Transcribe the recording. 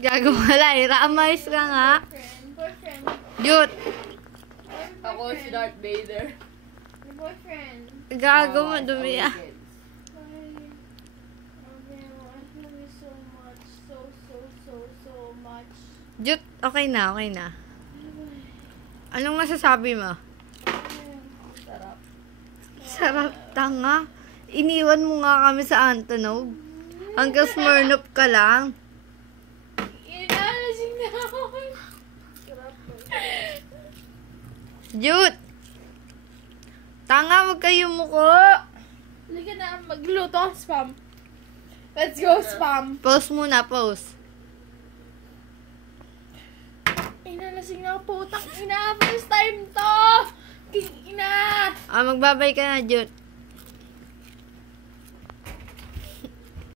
Gago wala eh. Ramayos ka nga. Boyfriend. Jut. Ako si Darth Vader. Your boyfriend. Gago madumi ah. I love you so much. So much. Jut, okay na, okay na. Anong masasabi mo? Sarap. Sarap, tanga. Iniwan mo nga kami sa Antonov. Hanggang Smirnoff ka lang. Inalasing na ako. Sarap. Jut! Tanga, wag kayo muko. Halika na, magluto ang spam. Let's go, spam. Pause muna, pause. Inalasing na ako, putang ina. First time to. King ina. Magbabay ka na, Jut.